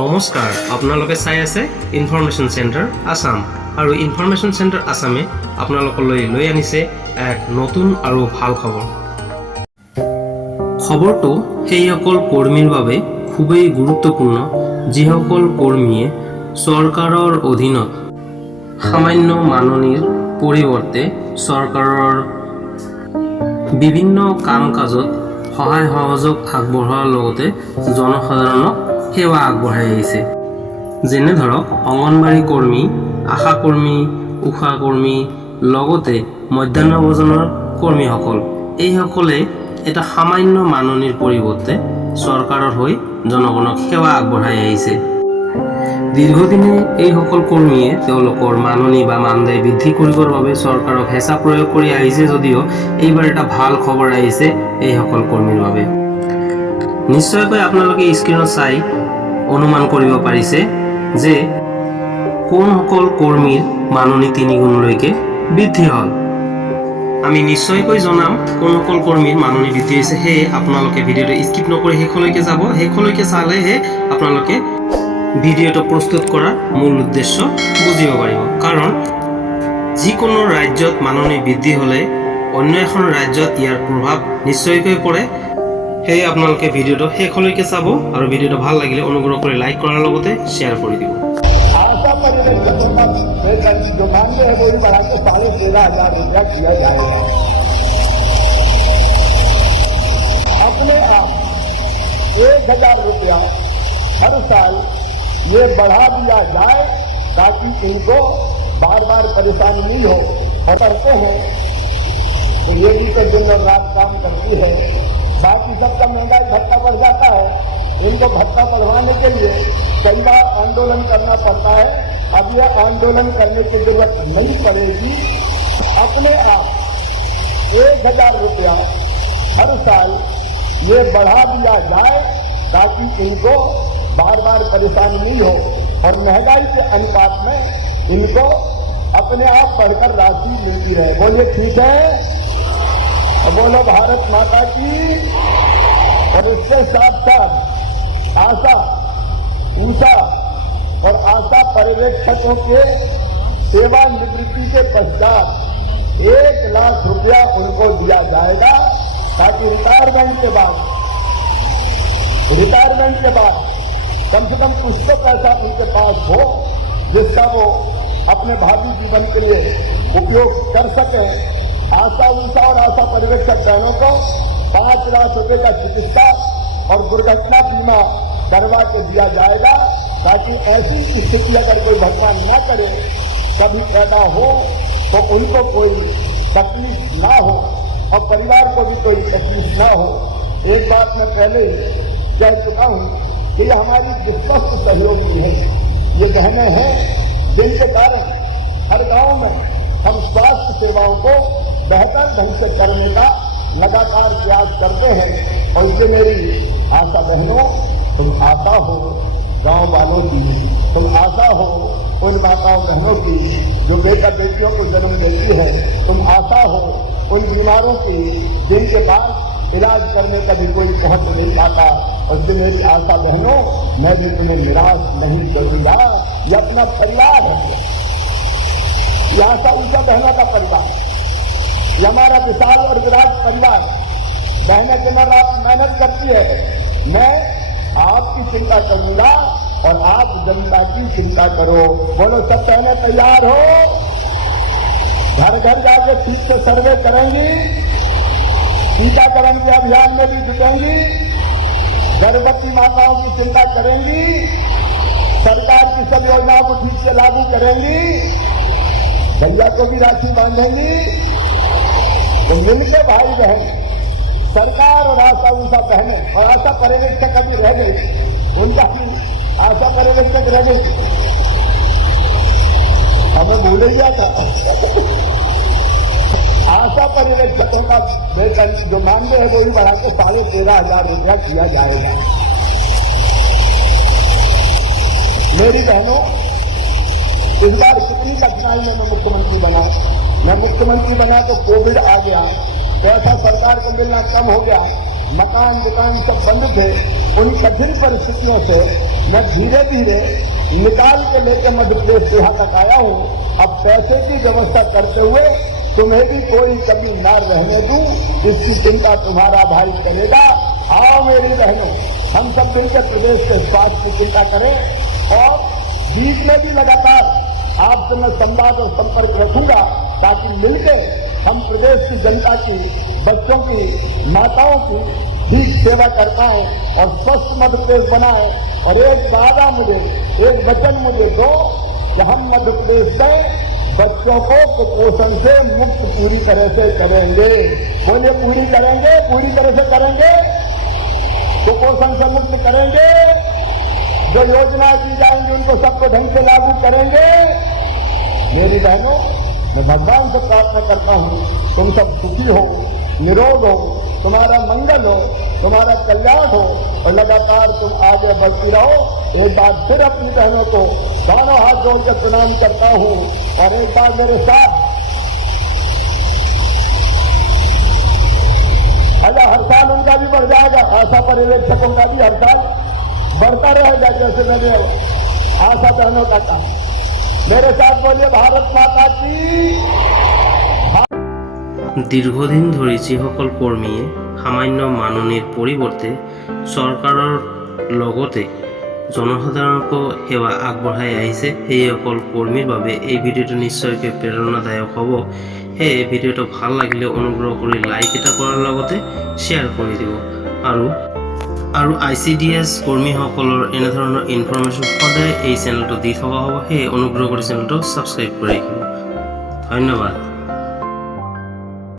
নমস্কাৰ, আপোনালোকে চাই আছে ইনফৰমেশ্যন চেণ্টাৰ আসাম আৰু ইনফৰমেশ্যন চেণ্টাৰ আসামে আপোনালোকলৈ লৈ আনিছে এক নতুন আৰু ভাল খবৰ। খবৰটো সেইসকল কৰ্মীৰ বাবে খুবেই গুৰুত্বপূৰ্ণ যিসকল কৰ্মীয়ে চৰকাৰৰ অধীনত সামান্য মাননিৰ পৰিৱৰ্তে চৰকাৰৰ বিভিন্ন কাম কাজত সহায় সহযোগ আগবঢ়োৱাৰ লগতে জনসাধাৰণক সেৱা আগবঢ়াই আহিছে। যেনে ধৰক অংগনবাড়ী কৰ্মী, আশা কৰ্মী, উষা কৰ্মী, লগতে মধ্যাহ্ন ভোজনৰ কৰ্মীসকল, এইসকলে এটা সামান্য মাননিৰ পৰিৱৰ্তে চৰকাৰৰ হৈ জনগণক সেৱা আগবঢ়াই আহিছে। দীৰ্ঘদিনে এইসকল কৰ্মীয়ে তেওঁলোকৰ মাননি বা মানদায় বৃদ্ধি কৰিবৰ বাবে চৰকাৰক হেঁচা প্ৰয়োগ কৰি আহিছে যদিও এইবাৰ এটা ভাল খবৰ আহিছে এইসকল কৰ্মীৰ বাবে। নিশ্চয়কৈ আপোনালোকে স্ক্ৰীনত চাই অনুমান কৰিব পাৰিছে যে কোনসকল কৰ্মীৰ মাননি 3 গুণলৈকে বৃদ্ধি হ'ল। আমি নিশ্চয়কৈ জনাম কোনসকল কৰ্মীৰ মাননি বৃদ্ধি হৈছে। সেয়ে আপোনালোকে ভিডিঅ'টো স্কিপ নকৰি শেষলৈকে যাব। শেষলৈকে চালেহে আপোনালোকে ভিডিঅ'টো প্ৰস্তুত কৰাৰ মূল উদ্দেশ্য বুজিব পাৰিব। কাৰণ যিকোনো ৰাজ্যত মাননি বৃদ্ধি হ'লে অন্য এখন ৰাজ্যত ইয়াৰ প্ৰভাৱ নিশ্চয়কৈ পৰে। সেয়ে আপোনালোকে ভিডিঅ'টো শেষলৈকে চাব আৰু ভিডিঅ'টো ভাল লাগিলে অনুগ্ৰহ কৰি লাইক কৰাৰ লগতে শ্বেয়াৰ কৰি দিব। अपने आप 1000 रुपया हर साल ये बढ़ा दिया जाए ताकि इनको बार बार परेशानी नहीं हो। और करते हैं तो ये भी तो दिन और रात काम करती है। बाकी सबका महंगाई भत्ता बढ़ जाता है। इनको भत्ता बढ़वाने के लिए कई बार आंदोलन करना पड़ता है। अब यह आंदोलन करने की जरूरत नहीं पड़ेगी। अपने आप 1000 रुपया हर साल ये बढ़ा दिया जाए ताकि इनको बार बार परेशानी नहीं हो। और महंगाई के अनुपात में इनको अपने आप बढ़कर राशि मिलती रहे। बोलिए ठीक है? बोलो भारत माता की। और उसके साथ साथ आशा, ऊषा और आशा पर्यवेक्षकों के सेवानिवृत्ति के पश्चात 1 लाख रुपया उनको दिया जाएगा ताकि रिटायरमेंट के बाद कम से कम कुछ तो पैसा उनके पास हो जिसका वो अपने भावी जीवन के लिए उपयोग कर सके। आशा ऊषा और आशा पर्यवेक्षक बहनों को 5 लाख रुपए का चिकित्सा और दुर्घटना बीमा करवा के दिया जाएगा ताकि ऐसी स्थिति अगर कोई भगवान न करे कभी पैदा हो तो उनको कोई तकलीफ ना हो और परिवार को भी कोई तकलीफ ना हो। एक बात मैं पहले ही कह चुका हूं कि ये हमारी विश्वस्त सहयोगी है। ये बहनें हैं जिनके कारण हर गांव में हम स्वास्थ्य सेवाओं को बेहतर ढंग से करने का लगातार प्रयास करते हैं। और इससे मेरी आशा बहनों, तुम आशा हो गांव वालों की, तुम आशा हो उन माताओं बहनों की जो बेटा बेटियों को जन्म देती है, तुम आशा हो उन बीमारों की जिनके पास इलाज करने का भी कोई पहुंच नहीं पाता। और इससे मेरी आशा बहनों, मैं भी तुम्हें निराश नहीं करूंगा। ये अपना परिवार है, ये आशा ऊषा बहनों का परिवार, ये हमारा विशाल और विराट परिवार। बहनें दिन रात मेहनत करती है। मैं आपकी चिंता करूंगा और आप जनता की चिंता करो। बोलो सब बहनें तैयार हो? घर घर जाके ठीक से सर्वे करेंगी, टीकाकरण के अभियान में भी जुटेंगी, गर्भवती माताओं की चिंता करेंगी, सरकार की सब योजनाओं को ठीक से लागू करेंगी, भैया को भी राशि बांधेंगी। तो मिलकर भाई बहन, सरकार और आशा ऊषा बहनें और आशा पर्यवेक्षक अभी रह गई, उनका भी आशा पर्यवेक्षक रह गई, हमें भूल ही गया था। आशा पर्यवेक्षकों का वेतन जो मानदेय है वो भी बढ़ा के 13,500 रुपया किया जाएगा। मेरी बहनों, इस बार कितनी कठिनाई में मैं मुख्यमंत्री बना। मैं मुख्यमंत्री बना तो कोविड आ गया, पैसा सरकार को मिलना कम हो गया। मकान दुकान सब बंद थे, उन कठिन परिस्थितियों से मैं धीरे धीरे निकाल के लेकर मध्य प्रदेश यहाँ तक आया हूँ। अब पैसे की व्यवस्था करते हुए तुम्हें भी कोई कमी न रहने दूं, इसकी चिंता तुम्हारा भाई करेगा। आओ मेरी बहनों, हम सब मिलकर प्रदेश के स्वास्थ्य की चिंता करें और बीच में भी लगातार आपसे मैं संवाद और संपर्क रखूंगा ताकि मिलकर हम प्रदेश की जनता की, बच्चों की, माताओं की ठीक सेवा कर पाए और स्वस्थ मध्य प्रदेश बनाए। और एक वादा मुझे, एक वचन मुझे दो कि हम मध्य प्रदेश में बच्चों को कुपोषण से मुक्त पूरी तरह से करेंगे। बोलिए पूरी करेंगे, पूरी तरह से करेंगे, कुपोषण से मुक्त करेंगे। जो योजना दी जाएंगी उनको सबको ढंग से लागू करेंगे। मेरी बहनों, मैं भगवान से प्रार्थना करता हूँ तुम सब सुखी हो, निरोग हो, तुम्हारा मंगल हो, तुम्हारा कल्याण हो और लगातार तुम आगे बढ़ती रहो। एक बार फिर अपनी बहनों को दोनों हाथ जोड़कर प्रणाम करता हूँ और एक बार मेरे साथ अगर हर साल उनका भी बढ़ जाएगा, आशा पर्यवेक्षकों का भी हर साल बढ़ता रहेगा जैसे मैंने आशा बहनों का कहा। मेरे साथ बोलिए भारत माता की। দীর্ঘদিন ধৰি যিসকল কৰ্মীয়ে সামান্য মাননিৰ পৰিৱৰ্তে চৰকাৰৰ লগতে জনসাধাৰণকো সেৱা আগবঢ়াই আহিছে, সেইসকল কৰ্মীৰ বাবে এই ভিডিঅ'টো নিশ্চয়কৈ প্ৰেৰণাদায়ক হ'ব। সেয়ে ভিডিঅ'টো ভাল লাগিলে অনুগ্ৰহ কৰি লাইক এটা কৰাৰ লগতে শ্বেয়াৰ কৰি দিব আৰু ICDS কৰ্মীসকলৰ এনেধৰণৰ ইনফৰমেশ্যন সদায় এই চেনেলটো দি থকা হ'ব। সেয়ে অনুগ্ৰহ কৰি চেনেলটো ছাবস্ক্ৰাইব কৰি ৰাখিব। ধন্যবাদ।